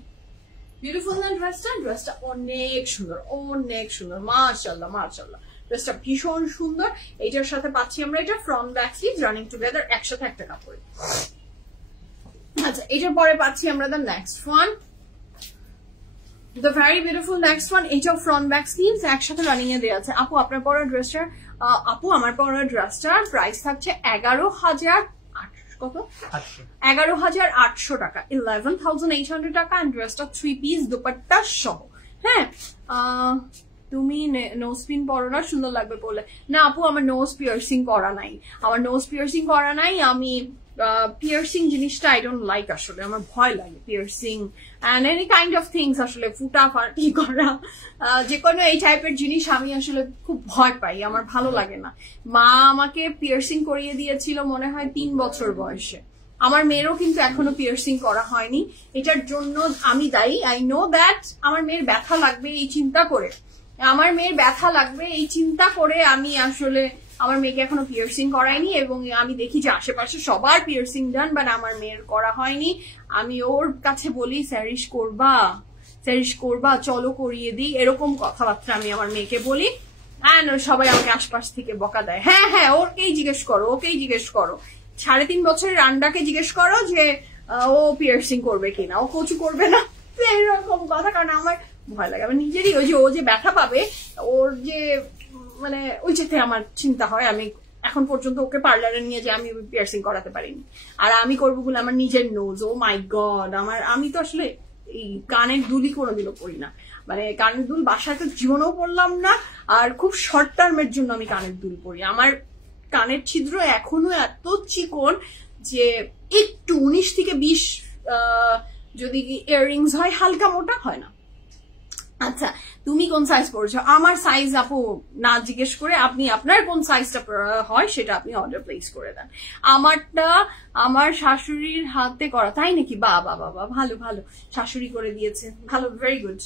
Beautiful না ড্রেসটা? ড্রেসটা অনেক সুন্দর, অনেক সুন্দর, মাশাআল্লাহ মাশাআল্লাহ। ড্রেসটা ভীষণ সুন্দর। এইটার সাথে পাচ্ছি আমরা এটা front back sleeves running together, একসাথে একটা কাপড়। আচ্ছা, এটার পরে পাচ্ছি আমরা the next one, the very beautiful next one. এটাও ফ্রন্ট ব্যাক স্লিভস একসাথে রানিং এ দেওয়া আছে। আপু, আপনার পরা ড্রেসটার, আপু আমার পরা ড্রেসটার প্রাইস থাকছে 11,800 টাকা, 11,800 টাকা। এন্ড ড্রেসটা 3 পিস দুপাট্টা সহ। হ্যাঁ, তুমি নোজ পিন পরো না, সুন্দর লাগবে বলে। না আপু, আমার নোজ পিয়ার্সিং করা নাই, আমার নোজ পিয়ার্সিং করা নাই। আমি পিয়ার্সিং জিনিসটা আই ডোন্ট লাইক, আসলে আমার ভয় লাগে piercing and any kind of things. আসলে ফুটাফাটি করা, যে কোনো এই টাইপের জিনিস আমি আসলে খুব ভয় পাই, আমার ভালো লাগে না। মা আমাকে পিয়ার্সিং করিয়ে দিয়েছিল মনে হয় 3 বছর বয়সে। আমার মেয়েরও কিন্তু এখনো পিয়ার্সিং করা হয়নি। এটার জন্য আমি দায়ী। আই নো দ্যাট আমার মেয়ের ব্যথা লাগবে এই চিন্তা করে, আমি আসলে আমার মেয়েকে এখনো পিয়ার্সিং করাইনি। এবং আমি দেখি যে আশেপাশে সবার পিয়ার্সিং ডান, বাট আমার মেয়ের করা হয়নি। আমি ওর কাছে বলি স্যারিশ করবা, চলো করিয়ে দিই, এরকম কথাবার্তা আমি আমার মেয়েকে বলি। এন্ড সবাই আমাকে আশপাশ থেকে বকা দেয়। হ্যাঁ, ওকেই জিজ্ঞেস করো। 3.5 বছরের আন্ডাকে জিজ্ঞেস করো যে ও পিয়ার্সিং করবে কিনা, ও কচু করবে না, এরকম কথা। কারণ আমার ভয় লাগে, আমার নিজেরই ও যে ব্যথা পাবে, ওর যে মানে ওই যেতে আমার চিন্তা হয়। আমি এখন পর্যন্ত ওকে পার্লারে নিয়ে যে আমি পিয়ার্সিং করাতে পারিনি। আর আমি করবো বলে আমার নিজের নোজ, ও মাই গড। আমি তো আসলে এই কানের দুলই কোনোদিনও পরি না, মানে কানের দুল বাসায় তো জীবনেও পরলাম না। আর খুব শর্ট টার্মের জন্য আমি কানের দুল পরি। আমার কানের ছিদ্র এখনো এত চিকন যে একটু 19 থেকে 20 যদি ইয়াররিংস হয় হালকা মোটা হয় না। আচ্ছা, তুমি কোন সাইজ পড়ছো? আমার সাইজ আপু না জিজ্ঞেস করে আপনি আপনার কোন সাইজটা হয় সেটা আপনি অর্ডার প্লেস করে দেন। আমারটা আমার শাশুড়ির হাতে করা। তাই নাকি? বাবা বাবা, ভালো ভালো, শাশুড়ি করে দিয়েছে, ভালো, very good.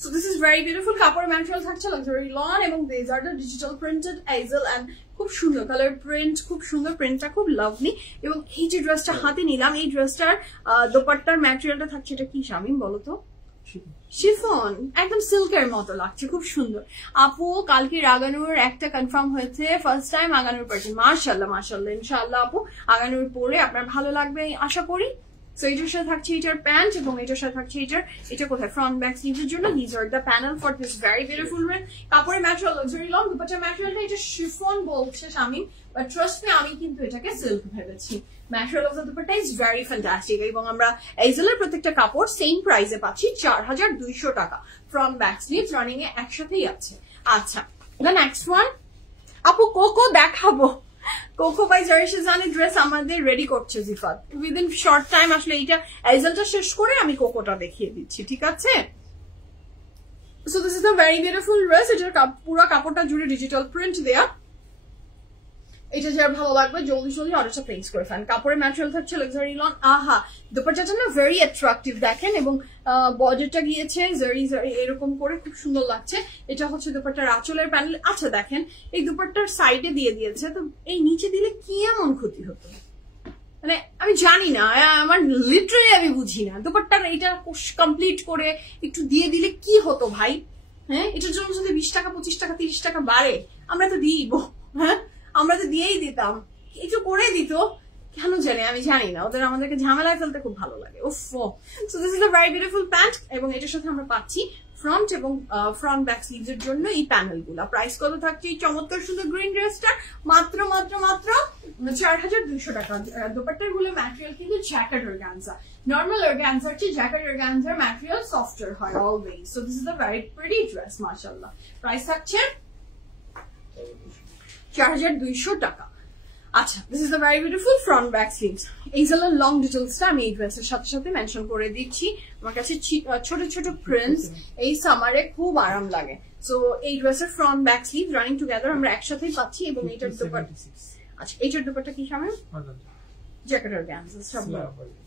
So this is very beautiful. কাপড়ের ম্যাটেরিয়াল থাকছে লাক্সারি লন এবং these are the digital printed hazel and খুব সুন্দর কালার প্রিন্ট, খুব সুন্দর প্রিন্টটা, খুব লাভলি। এবং এই যে ড্রেসটা হাতে নিলাম, এই ড্রেসটার দোপাট্টার ম্যাটেরিয়ালটা থাকছে, এটা কি শামিম বলো তো? শিফন, একদম সিল্কের মতো লাগছে, খুব সুন্দর। আপু কালকে আগানুর একটা কনফার্ম হয়েছে, ফার্স্ট টাইম আগানুর পার্টি। মাশাআল্লাহ মাশাআল্লাহ, ইনশাআল্লাহ আপু আগানুর পরে আপনার ভালো লাগবে আশা করি। সো এটার সাথে থাকছে এটার প্যান্ট এবং এটার সাথে থাকছে এটা কোথায় ফ্রন্ট ব্যাক স্লিভের জন্য। This are the panel for this very beautiful one. কাপড়ের ম্যাটেরিয়াল লাক্সারি লং, দুপাট্টার ম্যাটেরিয়ালটা এটা শিফন বলছে শামিম, বাট ট্রাস্ট মি আমি কিন্তু এটাকে সিল্ক ভেবেছি। Material of the dupatta is very fantastic এবং আমরা এইজেলের প্রত্যেকটা কাপড় সেম প্রাইসে পাচ্ছি 4200 টাকা। ফ্রন্ট ব্যাক স্লিভস রানিং এ একসাথেই আছে। আচ্ছা, দ্য নেক্সট ওয়ান আপু কোকো দেখাবো। কোকো বাই জারিশাজানের ড্রেস আমাদের রেডি করছে জিফাত, উইদিন শর্ট টাইম। আসলে এইটা এজেলটা শেষ করে আমি কোকোটা দেখিয়ে দিচ্ছি, ঠিক আছে? So this is a very beautiful dress. এটার পুরো কাপড়টা জুড়ে ডিজিটাল প্রিন্ট দেয়া। এটা যার ভালো লাগবে জলদি জলদি অর্ডারটা প্লেস করে ফেলেন। কাপড়ের ম্যাটেরিয়াল থাকছে লাক্সারি লন। আহা, দুপাট্টাটা না ভেরি অ্যাট্রাকটিভ দেখেন, এবং বর্ডারটা গিয়েছে জারি জারি এরকম করে, খুব সুন্দর লাগছে। এটা হচ্ছে দুপাট্টার আঁচলের প্যানেল। আচ্ছা দেখেন, এই দুপাট্টার সাইডে দিয়ে দিয়েছে, তো এই নিচে দিলে কি এমন ক্ষতি হতো? মানে আমি জানি না, আমার লিটারালি আমি বুঝি না। দুপাট্টার এটা কমপ্লিট করে একটু দিয়ে দিলে কি হতো ভাই? হ্যাঁ, এটার জন্য যদি 20 টাকা 25 টাকা 30 টাকা বাড়ে আমরা তো দিব, হ্যাঁ আমরা তো দিয়েই দিতাম, একটু করে দিত, কেন জানি আমি জানি না, ওদের আমাদেরকে ঝামেলায় ফেলতে খুব ভালো লাগে। ওফ। So this is a very beautiful pant এবং এটার সাথে আমরা পাচ্ছি ফ্রন্ট এবং ফ্রন্ট ব্যাক স্লিভস এর জন্য এই প্যানেল গুলা। প্রাইস কত থাকছে এই চমৎকার সুন্দর গ্রিন ড্রেসটা? মাত্র মাত্র মাত্র 4200 টাকা। দোপাট্টার গুলো ম্যাটেরিয়াল কিন্তু জ্যাকেট অর্গানজা, নর্মাল অর্গানজার চেয়ে জ্যাকেট অর্গানজার ম্যাটেরিয়াল সফটার হয় always. So this is a very pretty dress, মাশাআল্লাহ। প্রাইস থাকছে 4200 টাকা। আচ্ছা, this is a very beautiful front back sleeves. এইজেলের লং ডিটেলসটা আমি এই ড্রেসের সাথে সাথে মেনশন করে দিচ্ছি। আমার কাছে ছোট ছোট প্রিন্টস এই সামারে খুব আরাম লাগে। সো এই ড্রেসের front back sleeve running together আমরা একসাথেই পাচ্ছি এবং এইটার দুপাট্টা, আচ্ছা এইটার দুপাট্টা কি সামনে? Jacket organza,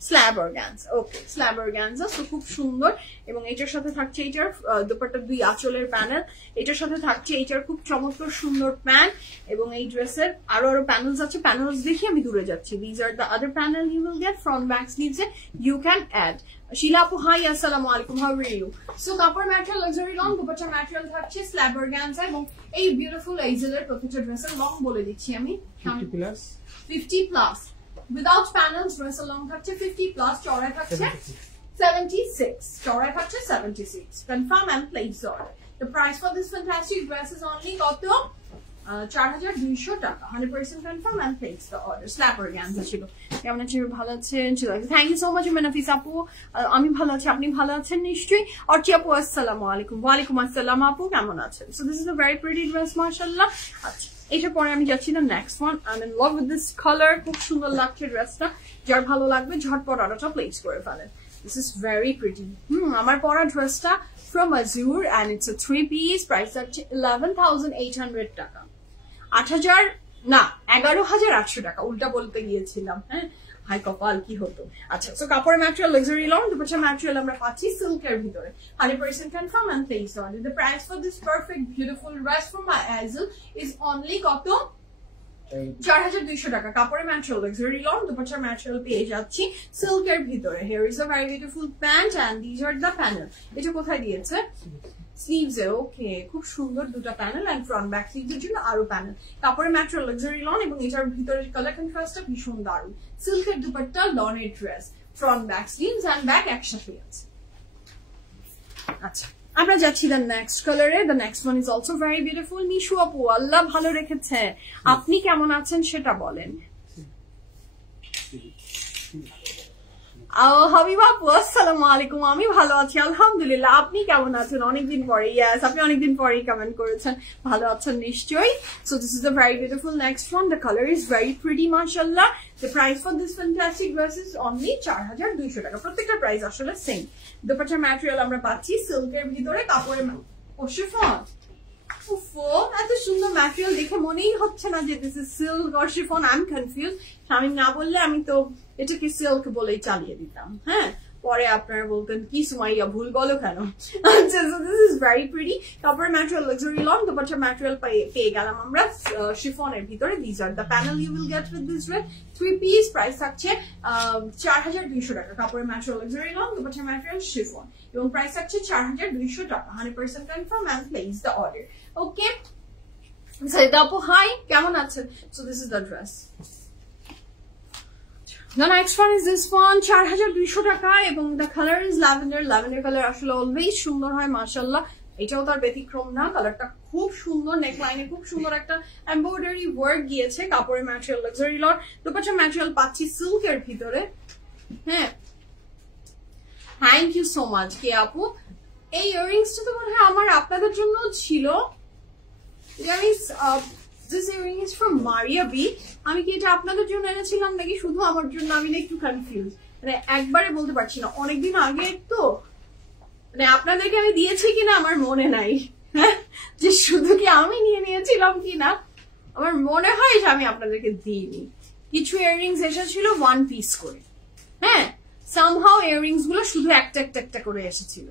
slub organza. Okay, slub organza. তো খুব সুন্দর এবং এটার সাথে থাকছে এইটার দুপাট্টা দুই আঁচলের প্যানেল, এটার সাথে থাকছে এইটার খুব চমৎকার সুন্দর প্যান্ট এবং এই ড্রেসের আরো আরো প্যানেলস আছে। প্যানেলস দেখি আমি দূরে যাচ্ছি। These are the other panel you will get front back sleeves এ ইউ ক্যান অ্যাড। শিলা আপু হাই, আসসালামু আলাইকুম, হাউ আর ইউ? সো কাপড় material luxury lawn, dupatta material থাকছে স্ল্যাব অর্গানজা এবং এই বিউটিফুল এইজেলের প্রত্যেকটা ড্রেসের লং বলে দিচ্ছি আমি 50 প্লাস। উইদাউট প্যানেলস ড্রেসের লং থাকছে 50 প্লাস, চওড়ায় থাকছে 76, চওড়ায় থাকছে 76। Confirm and place order. The price for this fantastic dress is only কত? 4200 টাকা। 100% confirm and place the order. Slab organza ছিল। কেমন আছেন? ভালো আছেন? থ্যাংক ইউ সো মাচ মেনাফিস আপু। আমি ভালো আছি, আপনি ভালো আছেন নিশ্চয়ই। অর্চি আপু আসসালামু আলাইকুম। ওয়ালাইকুম আসসালাম আপু, কেমন আছেন? So this is a very pretty dress, মাশাআল্লাহ। আচ্ছা, এটার পরে আমি যাচ্ছি না next one. I am in love with this colour, খুব সুন্দর লাগছে ড্রেসটা। যার ভালো লাগবে ঝটপট অর্ডারটা প্লেস করে ফেলেন। This is very pretty. আমার পরা ড্রেসটা from Azure and it's a 3 piece. Price হচ্ছে 11800 টাকা। 8000 না 11800 টাকা, উল্টা বলতে গিয়েছিলাম। হ্যাঁ, হাই কপাল, কি হতো। আচ্ছা, সো কাপড়ের material luxury lawn, dupatta material আমরা পাচ্ছি সিল্কের ভিতরে। 100% confirm and place order. The price for this perfect beautiful dress from Azure is only কত? 4200 টাকা। কাপড়ের ম্যাটেরিয়াল লাক্সারি লং, দুপাট্টার ম্যাটেরিয়াল পেয়ে যাচ্ছি সিল্কের ভিতরে। Here is a very beautiful pant and this are the panel. এটা কোথায় দিয়েছে? স্লিভস এ। ওকে, খুব সুন্দর দুটো panel and front back sleeves এর জন্য আরো প্যানেল। কাপড়ের ম্যাটেরিয়াল লাক্সারি লন এবং এটার ভিতরে কালার কন্ট্রাস্টটা ভীষণ দারুণ। সিল্কের দুপাট্টা, লনের dress, front back sleeves and back একসাথে আছে। আচ্ছা, আমরা যাচ্ছি দ্য নেক্সট কালারে। The next one is also very beautiful. Mishu আপু, আল্লাহ ভালো রেখেছে, আপনি কেমন আছেন সেটা বলেন। হাবিবা আপু আসসালামু আলাইকুম, আমি ভালো আছি আলহামদুলিল্লাহ, আপনি কেমন আছেন? অনেকদিন পরে, ইয়েস আপনি অনেকদিন পরেই কমেন্ট করেছেন, ভালো আছেন নিশ্চয়ই। So this is a very beautiful next one. The color is very pretty, mashallah. The price for this fantastic dress is only 4200 টাকা। প্রত্যেকটা প্রাইস আসলে সেম। দুপাট্টার ম্যাটেরিয়াল আমরা পাচ্ছি সিল্কের ভিতরে, কাপড়ের শিফন। এত সুন্দর ম্যাটেরিয়াল দেখে মনেই হচ্ছে না যে this is silk or chiffon. I am confuse. স্বামী না বললে আমি তো এটাকে সিল্ক বলেই চালিয়ে দিতাম। হ্যাঁ, পরে আপনারা বলতেন কি সুমাইয়া ভুল বলো কেন। আচ্ছা, so this is very pretty. কাপড়ের ম্যাটেরিয়াল লাক্সারি লং, দুপাট্টার ম্যাটেরিয়াল পেয়ে গেলাম আমরা শিফনের ভিতরে। This are the panel you will get with this dress. 3 piece, price থাকছে 4200 টাকা। কাপড়ের ম্যাটেরিয়াল লাক্সারি লং, দুপাট্টার ম্যাটেরিয়াল শিফন এবং প্রাইস থাকছে 4200 টাকা। 100% confirm and place the order. Okay, Saida আপু হাই, কেমন আছেন? So this is the dress. The next one is this one, 4200 টাকা এবং the color is lavender. lavender color আসলে অলওয়েজ সুন্দর হয় মাশাআল্লাহ, এটাও তার ব্যতিক্রম না। কালারটা খুব সুন্দর, নেকলাইনে খুব সুন্দর একটা এমব্রয়ডারি ওয়ার্ক গিয়েছে। কাপড়ের ম্যাটেরিয়াল লাক্সারি লট, দুপাট্টার ম্যাটেরিয়াল পাচ্ছি সিল্কের ভিতরে। হ্যাঁ, থ্যাংক ইউ সো মাচ কে আপু। এই ইয়াররিংসটা তো মনে হয় আমার আপনাদের জন্য ছিল। This earring is from Maria B. আমি কি এটা আপনাদের জন্য এনেছিলাম নাকি শুধু আমার জন্য? আমি না একটু কনফিউজ, মানে একবারে বলতে পারছি না। অনেকদিন আগে তো মানে আপনাদেরকে আমি দিয়েছি কিনা আমার মনে নাই, যে শুধু কি আমি নিয়ে নিয়েছিলাম কিনা আমার মনে হয় যে আমি আপনাদেরকে দিইনি। কিছু ইয়াররিংস এসেছিল 1 পিস করে। হ্যাঁ, সামহাউ ইয়াররিংস গুলো শুধু একটা করে এসেছিল।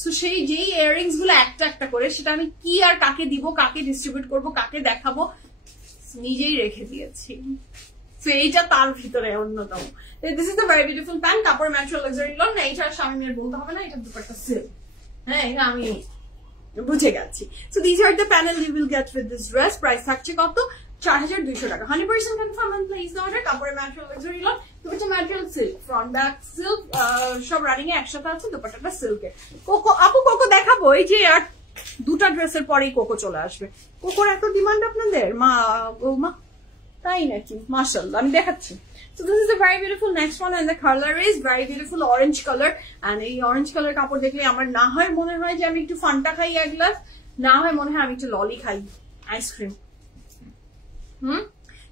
সো সেই যেই ইয়াররিংস গুলো একটা করে, সেটা আমি কি আর কাকে দিব, কাকে ডিস্ট্রিবিউট করব, কাকে দেখাবো, নিজেই রেখে দিয়েছি। সো এইটা তার ভিতরে অন্যতম। This is the very beautiful pant. কাপড় ম্যাটেরিয়াল লাক্সারি লন। না, এটা স্বামীর বলতে হবে না, এটা দুপাট্টা সিল্ক। হ্যাঁ, এটা আমি বুঝে গেছি। So this are the panel you will get with this dress. Price থাকছে কত? 4200 টাকা। 100% confirm and place the order. কাপড়ের material luxury lawn, dupatta material silk, front back silk, সব রানিং এ একসাথে আছে। দুপাট্টাটা সিল্কের। কোকো আপু, কোকো দেখাবো। এই যে আর দুটা ড্রেসের পরেই কোকো চলে আসবে। কোকোর এত ডিমান্ড আপনাদের? মা তাই নাকি? মাশাআল্লাহ, আমি দেখাচ্ছি। So this is a very beautiful next one and the color is very beautiful orange color, and এই orange color কাপড় দেখলে আমার না হয় মনে হয় যে আমি একটু ফান্টা খাই এক গ্লাস, না হয় মনে হয় আমি একটু ললি খাই, আইসক্রিম।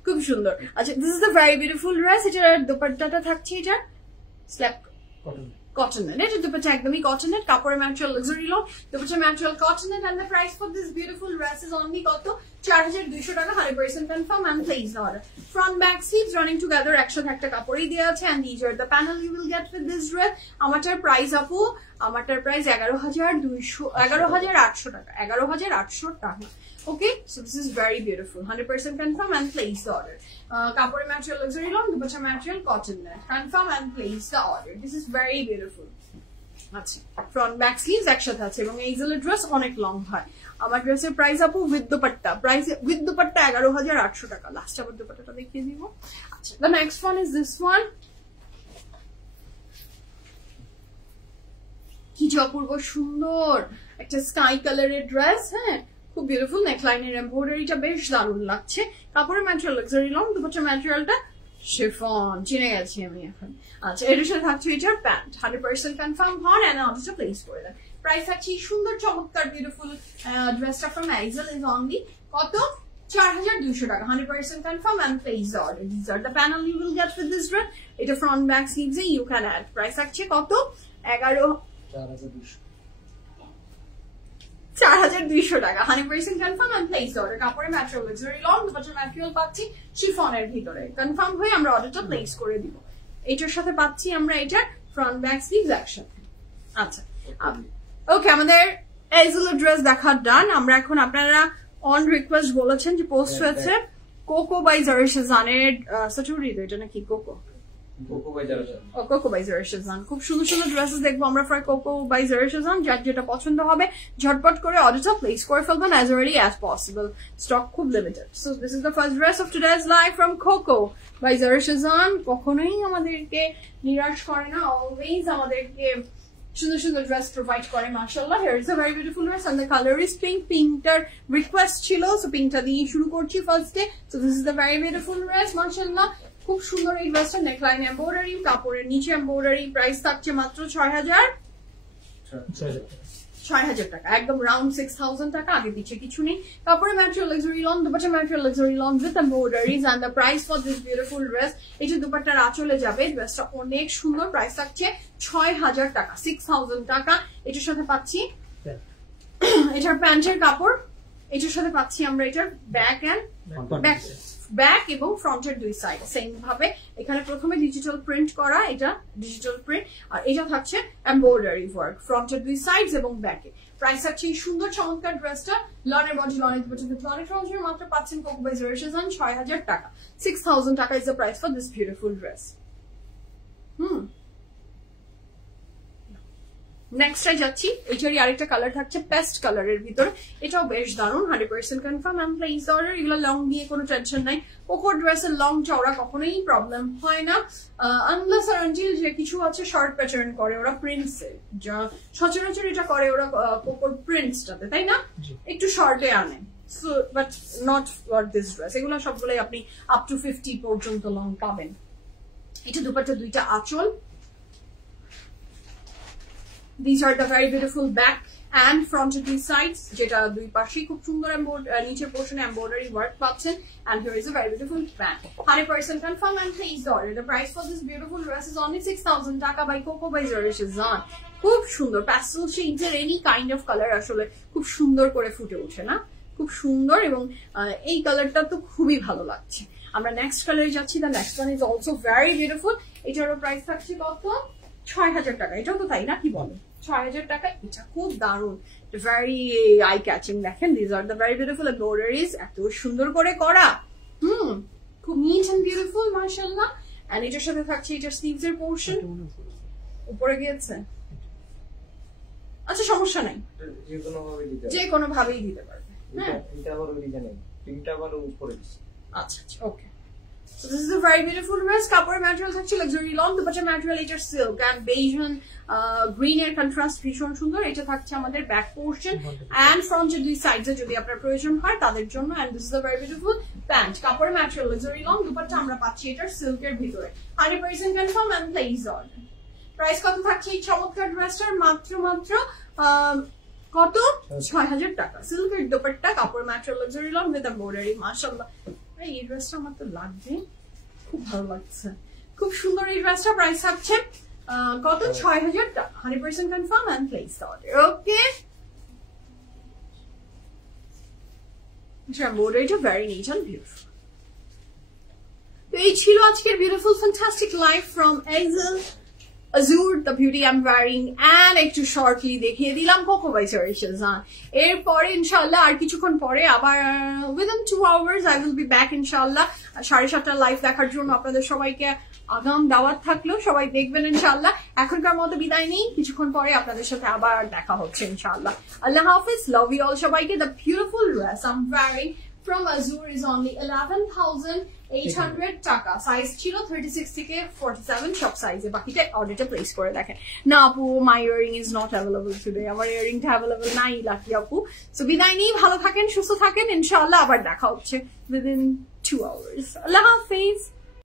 খুব সুন্দর। আচ্ছা, this is a very beautiful dress. এটার দুপাট্টাটা থাকছে এটা স্ল্যাব কটনের। এটা দুপাট্টা একদমই কটনের। কাপড়ের material luxury lawn, dupatta material কটনের। and the price for this beautiful dress is only কত? 4200 টাকা। 100% confirm and place the order. Front back sleeves running together, একসাথে একটা কাপড়ই দেওয়া আছে। and these are the panel you will get with this dress. আমারটার price আপু, আমারটার প্রাইস 11800 টাকা। 11800 টাকা। Okay, so this is very beautiful. 100% confirm and place the order. Kapore material luxury long, dupatta material cotton net. Confirm and place the order. This is very beautiful. আচ্ছা, front back sleeves একসাথে আছে এবং এই dress অনেক long হয়। আমার ড্রেসের price আপু with dupatta, price with dupatta 11800 টাকা। লাস্ট আবার দুপাট্টাটা দেখিয়ে দিব। আচ্ছা, the next one is this one. কি যে অপূর্ব সুন্দর একটা স্কাই কালারের ড্রেস। হ্যাঁ, খুব বিউটিফুল। নেকলাইনের এমব্রয়ডারিটা বেশ দারুণ লাগছে। কাপড়ের ম্যাটেরিয়াল লাক্সারি লং, দুপাট্টার ম্যাটেরিয়ালটা শিফন, চিনে গেছি আমি এখন। আচ্ছা, এর সাথে থাকছে এটার প্যান্ট। 100% কনফার্ম হন এন্ড অর্ডারটা প্লেস করে দেন। প্রাইস আছে সুন্দর চমৎকার বিউটিফুল ড্রেসটা ফ্রম আইজল ইজ অনলি কত? 4200 টাকা। 100% confirm and place the order. This are the panel you will get with this dress. এটা ফ্রন্ট ব্যাক স্লিভস এ ইউ ক্যান অ্যাড। প্রাইস আছে কত? 4200 টাকা। 100% কনফার্ম এন্ড প্লেস অর্ডার। কাপড়ের ম্যাটেরিয়াল লাক্সারি লং, দুপাট্টার material পাচ্ছি শিফনের ভিতরে। কনফার্ম হয়ে আমরা অর্ডারটা প্লেস করে দিব। এটার সাথে পাচ্ছি আমরা এটা ফ্রন্ট ব্যাক স্লিভস একসাথে। আচ্ছা, ওকে, আমাদের এইগুলো ড্রেস দেখা ডান। আমরা এখন, আপনারা অন রিকোয়েস্ট বলেছেন যে পোস্ট হয়েছে কোকো বাই জারা শাহজানের সাচুরি, এটা নাকি cocoa cocoa by Zara Shahjan. খুব সুন্দর সুন্দর ড্রেসেস দেখবো আমরা for cocoa by Zara Shahjan. যার যেটা পছন্দ হবে ঝটপট করে অর্ডারটা প্লেস করে ফেলবেন as early as possible. Stock খুব limited. So this is the first dress of today's live from Coco by Zara Shahjahan. কখনোই আমাদেরকে নিরাশ করে না, অলওয়েজ আমাদেরকে সুন্দর সুন্দর ড্রেস প্রোভাইড করে মাশাআল্লাহ। Here is a very beautiful dress and the colour is pink. পিঙ্কটার রিকোয়েস্ট ছিল, সো পিঙ্কটা দিয়ে শুরু করছি ফার্স্টে। So this is the very beautiful dress মাশাআল্লাহ। খুব সুন্দর এই ড্রেসটা, নেকলাইন এমব্রয়ডারি, কাপড়ের নিচে এমব্রয়ডারি, প্রাইস থাকছে মাত্র 6,000 টাকা, একদম রাউন্ড 6,000 টাকা, আগে পিছিয়ে কিছু নেই। কাপড়ের material luxury lawn, dupatta material luxury lawn with embroideries and the price for this beautiful dress, এটা দুপাট্টার আঁচলে যাবে। ড্রেসটা অনেক সুন্দর, প্রাইস থাকছে 6,000 টাকা, 6,000 টাকা। এটার সাথে পাচ্ছি এটার প্যান্টের কাপড়, এটার সাথে পাচ্ছি আমরা এটার ব্যাক এবং ফ্রন্টের দুই সাইড সেম ভাবে। এখানে প্রথমে ডিজিটাল প্রিন্ট করা, এটা ডিজিটাল প্রিন্ট, আর এটা থাকছে এমব্রয়ডারি ওয়ার্ক ফ্রন্টের দুই সাইডস এবং ব্যাকে। প্রাইস আছে এই সুন্দর চমৎকার ড্রেসটা, লনের বডি লনের লনের ট্রাউজার মাত্র পাচ্ছেন কোকো বাই জেরিশান 6,000 টাকা, 6,000 টাকা is the price for this beautiful dress. Next যাচ্ছি, এটারই আরেকটা কালার থাকছে পেস্ট কালারের ভিতরে, এটাও বেশ দারুণ, 100% কনফার্ম এন্ড প্লেস অর্ডার। এগুলো লং নিয়ে কোনো টেনশন নাই, কোকো ড্রেসের লং চওড়া কখনোই প্রবলেম হয় না, আনলেস আর আনটিল যে কিছু আছে শর্ট প্যাটার্ন করে ওরা প্রিন্টসে, যা সচরাচর এটা করে ওরা কোকোর প্রিন্টসটাতে, তাই না, একটু শর্টে আনে। So but not for this dress, এগুলো সবগুলোই আপনি আপ টু 50 পর্যন্ত লং পাবেন। এটা দুপাট্টা দুইটা আঁচল, these are the very beautiful back and front of these sides, যেটা দুই পাশেই খুব সুন্দর নিচের পোর্শনে এমব্রয়ডারি ওয়ার্ক পাচ্ছেন, and here is a very beautiful pant, 100% confirm and please order. The price for this beautiful dress is only 6,000 টাকা by Coco by Zerishazan. খুব সুন্দর প্যাস্টেল শেডস এর এনি কাইন্ড অফ কালার আসলে খুব সুন্দর করে ফুটে ওঠে না, খুব সুন্দর, এবং এই কালারটা তো খুবই ভালো লাগছে। আমরা নেক্সট কালারে যাচ্ছি, the next one is also very beautiful, এটারও প্রাইস থাকছে কত, 6,000 টাকা, এটাও তো তাই না, কি বলে 6,000 টাকা। এটা খুব দারুণ, ভেরি আই ক্যাচিং, দেখেন this are the very beautiful embroideries, এত সুন্দর করে করা, খুব নিট এন্ড বিউটিফুল মাশাআল্লাহ। এন্ড এটার সাথে থাকছে এটার স্লিভস এর পোরশন, উপরে গিয়েছে, আচ্ছা সমস্যা নাই, যে কোনো ভাবেই দিতে পারবে। হ্যাঁ এটা আবার ওই জানেন তিনটা আবার উপরে দিছে, আচ্ছা আচ্ছা ওকে। So this is a very beautiful dress. কাপড়ের ম্যাটেরিয়াল থাকছে লাক্সারি লন, দুপাট্টা ম্যাটেরিয়াল এটার সিল্ক এন্ড বেজ গ্রিন এর কন্ট্রাস্ট ভীষণ সুন্দর। এটা থাকছে আমাদের ব্যাক পোর্শন এন্ড ফ্রন্টের দুই সাইডে যদি আপনার প্রয়োজন হয় তাদের জন্য। And this is a very beautiful pant, কাপড়ের ম্যাটেরিয়াল লাক্সারি লন, দুপাট্টা আমরা পাচ্ছি এটার সিল্কের ভিতরে, 100% confirm and place order. Price কত থাকছে এই চমৎকার ড্রেসটার, মাত্র কত, 6,000 টাকা, সিল্কের দুপাট্টা, কাপড় material luxury lawn with embroidery, মাশাআল্লাহ। এই ড্রেসটা আমার তো লাগবে, খুব ভালো লাগছে, খুব সুন্দর এই ড্রেসটা। প্রাইস থাকছে কত, 6,000 টাকা, 100% confirm and place order. Okay, এমব্রয়ডারিটা ভেরি নিট এন্ড বিউটিফুল। তো এই ছিল আজকের বিউটিফুল ফ্যান্টাস্টিক লাইফ ফ্রম এক্সেল Azure, the beauty I'm wearing, and একটু শর্টলি দেখিয়ে দিলাম কোকো বাই জেরিশান। এরপরে ইনশাআল্লাহ আর কিছুক্ষণ পরে আবার within 2 hours I will be back ইনশাআল্লাহ। 7:30 লাইভ দেখার জন্য আপনাদের সবাইকে আগাম দাওয়াত থাকলো, সবাই দেখবেন ইনশাআল্লাহ। এখনকার মতো বিদায় নেই, কিছুক্ষণ পরে আপনাদের সাথে আবার দেখা হচ্ছে ইনশাআল্লাহ। আল্লাহ হাফিজ, লাভ ইউ অল সবাইকে। The beautiful dress I'm wearing from Azure is only 11,800 টাকা, সাইজ ছিল 36 থেকে 47 সব সাইজে, বাকিটা অর্ডারটা প্লেস করে দেখেন। না আপু, my earring is not available today, আমার ইয়ারিংটা অ্যাভেলেবল নাই লাকি আপু। সো বিদায় নেই, ভালো থাকেন, সুস্থ থাকেন, ইনশাআল্লাহ আবার দেখা হচ্ছে within 2 hours। আল্লাহ হাফিজ।